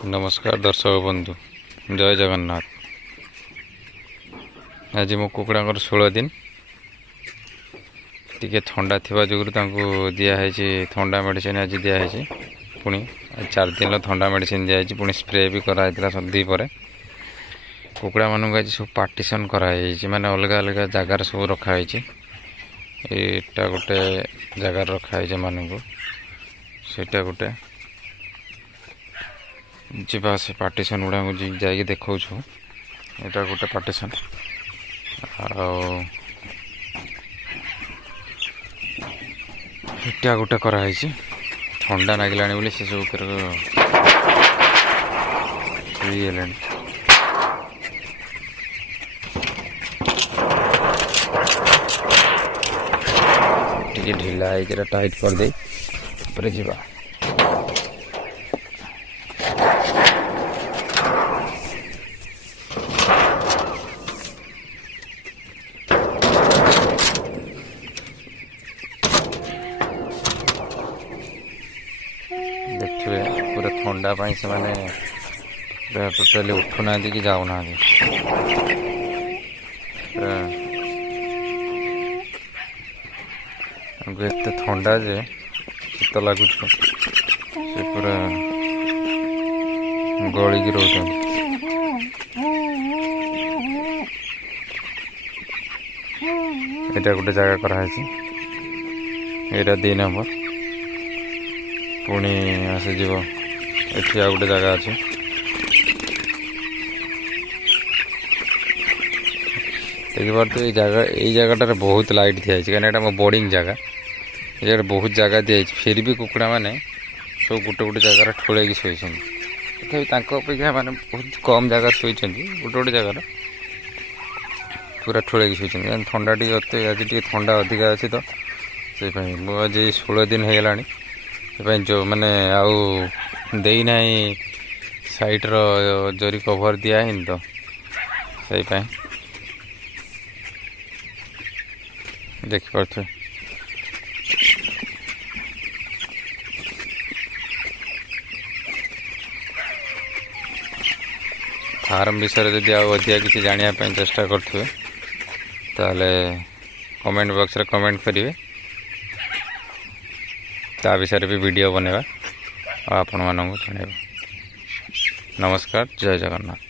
नमस्कार दर्शक बंधु जय जगन्नाथ। आज मो कुकुड़ा 16 दिन टी थंडा थिबा जोगुरु तांको दिया है थंडा मेडिसिन आज दिया है पुणी 4 दिन थंडा मेडिसिन दिया है पुणी स्प्रे भी कराइला दी पर कुकुड़ा मानक आज सब पार्टीशन कराई माने अलग अलग जगार सब रखाई एटा गोटे जगार रखाई मानक सेटा गोटे जीवा से पार्टीशन गुड़ा जाकि देखा यहाँ गोटे पार्टीशन आटा गोटे कराई ठंडा लगिला बोली से सब ढिला है टाइट कर दे जा देखिए पूरा ठंडा पाई से माने टोटाली उठुना कि जाऊना एत ठंडा जे शीत लगुच से पूरा गलिकी रोच एटा गोटे जगह कराई एटा 2 नंबर पुणी आसीज एटी आ गोटे जगह अच्छे देखिए ये जगह बहुत लाइट थी कहीं बोर्डिंग जगह ये बहुत जगह दी फिर भी कुकुड़ा मैंने सब गोटे गोटे जगार ठोल शोई तथापि अपेक्षा माने बहुत कम जगह शोई गोटे गोटे जगार पूरा ठोल शोई ठंडा टी आज टी ठंडा अधिका अच्छी तो से आज 16 दिन हो गलानी जो मैंने आउ देना साइट रो जरी कवर दिया है तो सही देखी पार्थे फार्म विषय जदि अधिका किसी जानापी चेष्टा करेंगे ताले कमेंट बॉक्स रे कमेंट करेंगे ता विषय भी वीडियो बनेगा और आपण मानक जन। नमस्कार जय जगन्नाथ।